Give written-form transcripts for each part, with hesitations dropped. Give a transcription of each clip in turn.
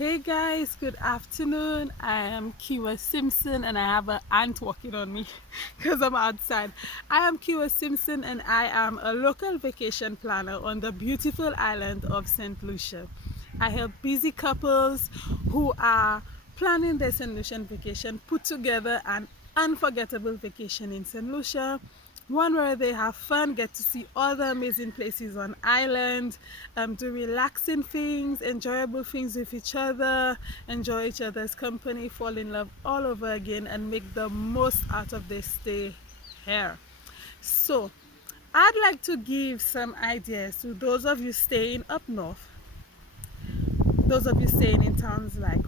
Hey guys, good afternoon. I am Keiwa Simpson and I have an ant walking on me because I'm outside. I am Keiwa Simpson and I am a local vacation planner on the beautiful island of Saint Lucia. I help busy couples who are planning their Saint Lucian vacation put together an unforgettable vacation in Saint Lucia, one where they have fun, get to see all the amazing places on island, do relaxing things, enjoyable things with each other, enjoy each other's company, fall in love all over again, and make the most out of their stay here. So I'd like to give some ideas to those of you staying up north, those of you staying in towns like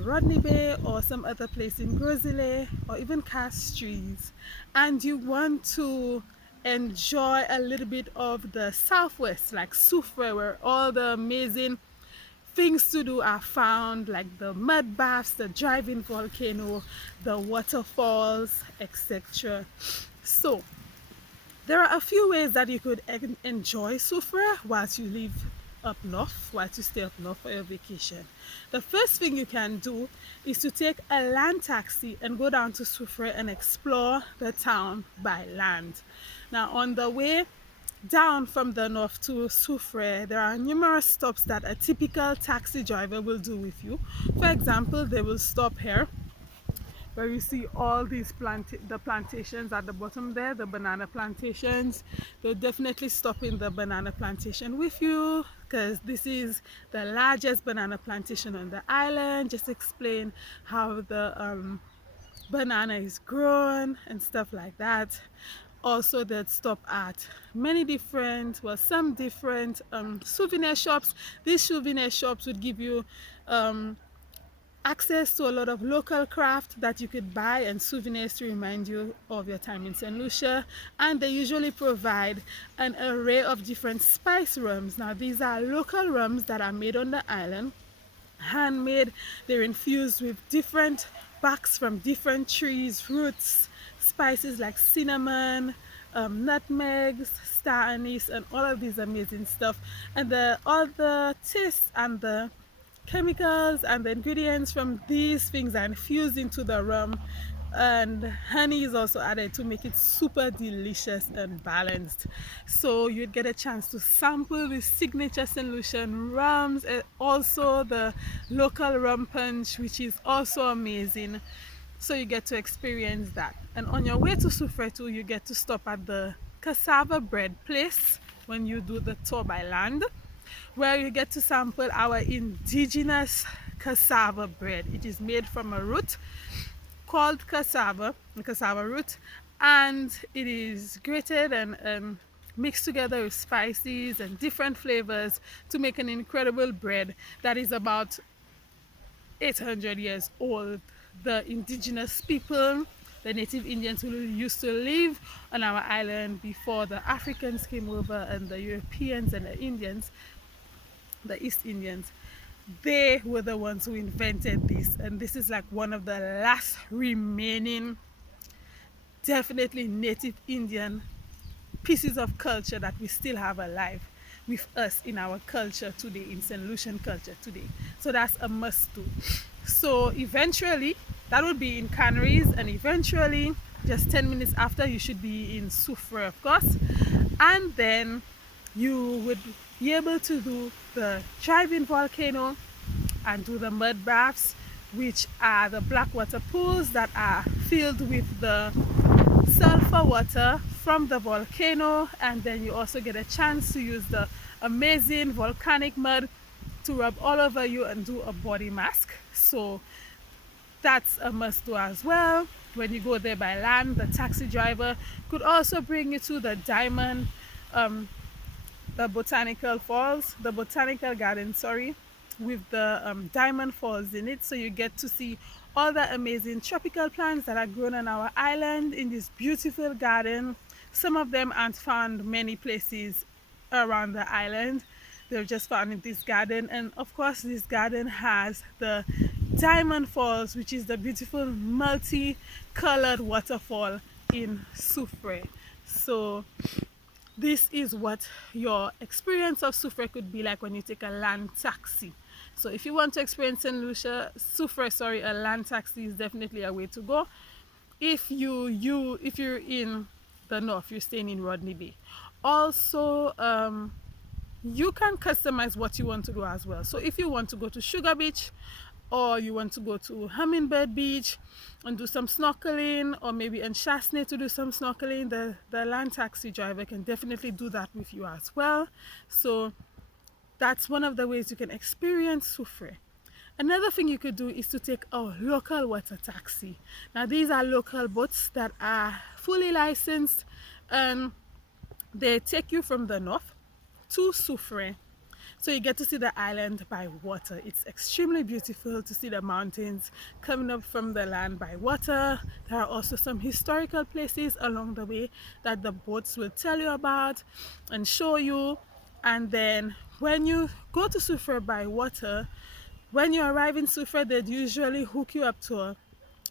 Rodney Bay or some other place in Grosile or even Castries, and you want to enjoy a little bit of the southwest like Soufriere, where all the amazing things to do are found, like the mud baths, the driving volcano, the waterfalls, etc. So there are a few ways that you could enjoy Soufriere whilst you live up north, whilst you stay up north for your vacation. The first thing you can do is to take a land taxi and go down to Soufriere and explore the town by land. Now on the way down from the north to Soufriere, there are numerous stops that a typical taxi driver will do with you. For example, they will stop here where you see all these the plantations at the bottom there, the banana plantations. They'll definitely stop in the banana plantation with you because this is the largest banana plantation on the island. Just explain how the banana is grown and stuff like that. Also, they'd stop at many different, well, some different souvenir shops. These souvenir shops would give you access to a lot of local craft that you could buy and souvenirs to remind you of your time in St. Lucia. And they usually provide an array of different spice rums. Now these are local rums that are made on the island, handmade. They're infused with different barks from different trees, roots, spices like cinnamon, nutmegs, star anise, and all of these amazing stuff. And all the taste and the chemicals and the ingredients from these things are infused into the rum, and honey is also added to make it super delicious and balanced. So you'd get a chance to sample the signature St. Lucian rums, and also the local rum punch, which is also amazing. So you get to experience that. And on your way to Soufriere too, you get to stop at the cassava bread place when you do the tour by land, where you get to sample our indigenous cassava bread. It is made from a root called cassava, the cassava root, and it is grated and mixed together with spices and different flavors to make an incredible bread that is about 800 years old. The indigenous people, the native Indians who used to live on our island before the Africans came over and the Europeans and the Indians, the East Indians, they were the ones who invented this. And this is like one of the last remaining definitely native Indian pieces of culture that we still have alive with us in our culture today, in St. Lucian culture today. So that's a must do. So eventually that will be in Canaries, and eventually just 10 minutes after you should be in Soufriere, of course. And then you would be able to do the driving volcano and do the mud baths, which are the black water pools that are filled with the sulfur water from the volcano. And then you also get a chance to use the amazing volcanic mud to rub all over you and do a body mask. So that's a must do as well. When you go there by land, the taxi driver could also bring you to the diamond, the botanical garden, sorry, with the diamond falls in it. So you get to see all the amazing tropical plants that are grown on our island in this beautiful garden. Some of them aren't found many places around the island. They're just found in this garden. And of course this garden has the Diamond Falls, which is the beautiful multi-colored waterfall in Soufriere. So this is what your experience of Soufriere could be like when you take a land taxi. So if you want to experience St. Lucia, Soufriere, sorry, a land taxi is definitely a way to go. If you're in the north, you're staying in Rodney Bay. Also, you can customize what you want to do as well. So if you want to go to Sugar Beach, or you want to go to Hummingbird Beach and do some snorkeling, or maybe in Chasney to do some snorkeling, the land taxi driver can definitely do that with you as well. So that's one of the ways you can experience Soufriere. Another thing you could do is to take a local water taxi. Now these are local boats that are fully licensed, and they take you from the north to Soufriere. So you get to see the island by water. It's extremely beautiful to see the mountains coming up from the land by water. There are also some historical places along the way that the boats will tell you about and show you. And then when you go to Soufriere by water, when you arrive in Soufriere, they'd usually hook you up to a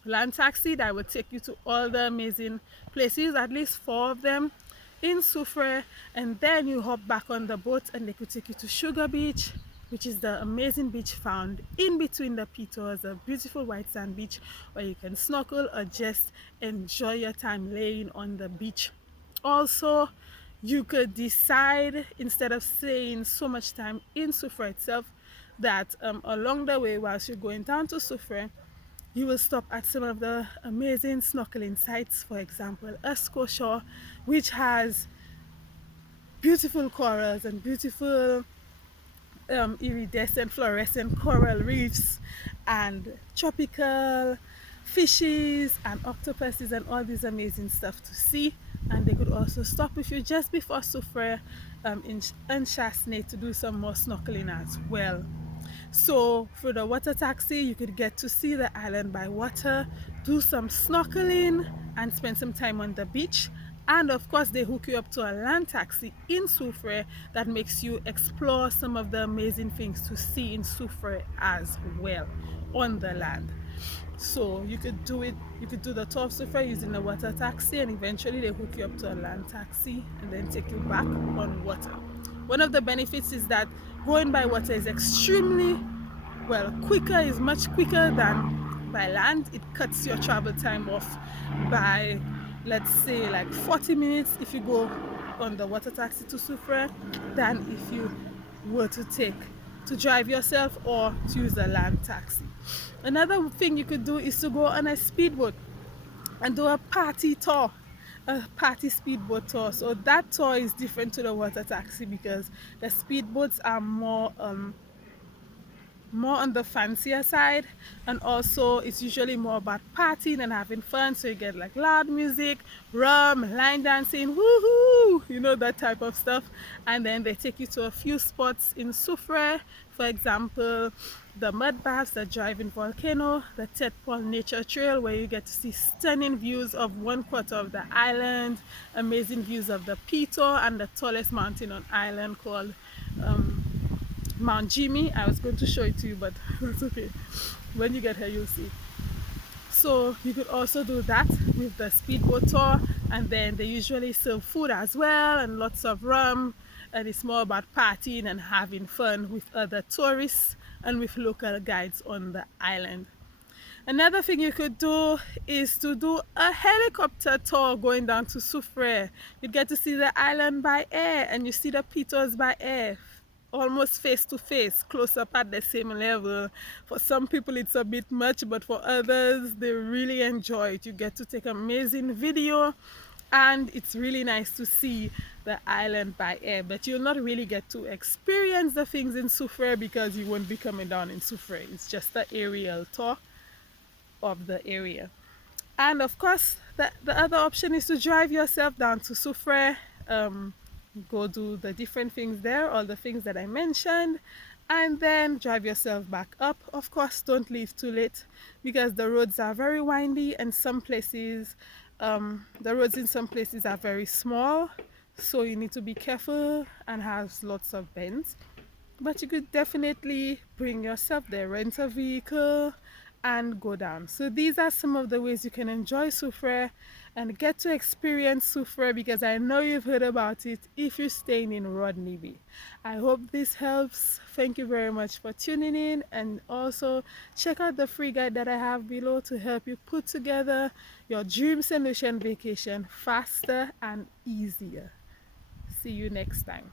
land taxi that will take you to all the amazing places, at least 4 of them in Soufriere, and then you hop back on the boat and they could take you to Sugar Beach, which is the amazing beach found in between the Pitons, a beautiful white sand beach where you can snorkel or just enjoy your time laying on the beach. Also, you could decide, instead of staying so much time in Soufriere itself, that along the way, whilst you're going down to Soufriere, you will stop at some of the amazing snorkeling sites. For example, Shore, which has beautiful corals and beautiful iridescent fluorescent coral reefs and tropical fishes and octopuses and all this amazing stuff to see. And they could also stop with you just before Soufriere in Chasney to do some more snorkeling as well. So for the water taxi, you could get to see the island by water, do some snorkeling and spend some time on the beach. And of course, they hook you up to a land taxi in Soufriere that makes you explore some of the amazing things to see in Soufriere as well on the land. So you could do the tour of Soufriere using a water taxi, and eventually they hook you up to a land taxi and then take you back on water. One of the benefits is that going by water is extremely quicker, is much quicker than by land. It cuts your travel time off by, let's say, like 40 minutes if you go on the water taxi to Soufriere than if you were to drive yourself or to use a land taxi. Another thing you could do is to go on a speedboat and do a party tour, a party speedboat tour. So that tour is different to the water taxi because the speedboats are more on the fancier side, and also it's usually more about partying and having fun. So you get like loud music, rum, line dancing, woohoo, you know, that type of stuff. And then they take you to a few spots in Soufriere, for example the mud baths that drive in Volcano, the Ted Paul Nature Trail, where you get to see stunning views of 1/4 of the island, amazing views of the Pitons and the tallest mountain on island called Mount Jimmy. I was going to show it to you, but it's okay. When you get here, you'll see. So you could also do that with the speedboat tour, and then they usually serve food as well and lots of rum, and it's more about partying and having fun with other tourists and with local guides on the island. Another thing you could do is to do a helicopter tour going down to Soufriere. You get to see the island by air, and you see the Pitons by air, almost face to face, close up at the same level. For some people it's a bit much, but for others they really enjoy it. You get to take amazing video, and it's really nice to see the island by air, but you'll not really get to experience the things in Soufriere because you won't be coming down in Soufriere. It's just the aerial tour of the area. And of course the other option is to drive yourself down to Soufriere, go do the different things there, all the things that I mentioned, and then drive yourself back up. Of course, don't leave too late because the roads are very windy, and some places the roads in some places are very small, so you need to be careful and has lots of bends. But you could definitely bring yourself there, rent a vehicle and go down. So these are some of the ways you can enjoy Soufriere and get to experience Soufriere, because I know you've heard about it if you're staying in Rodney Bay. I hope this helps. Thank you very much for tuning in, and also check out the free guide that I have below to help you put together your dream Saint Lucian vacation faster and easier. See you next time.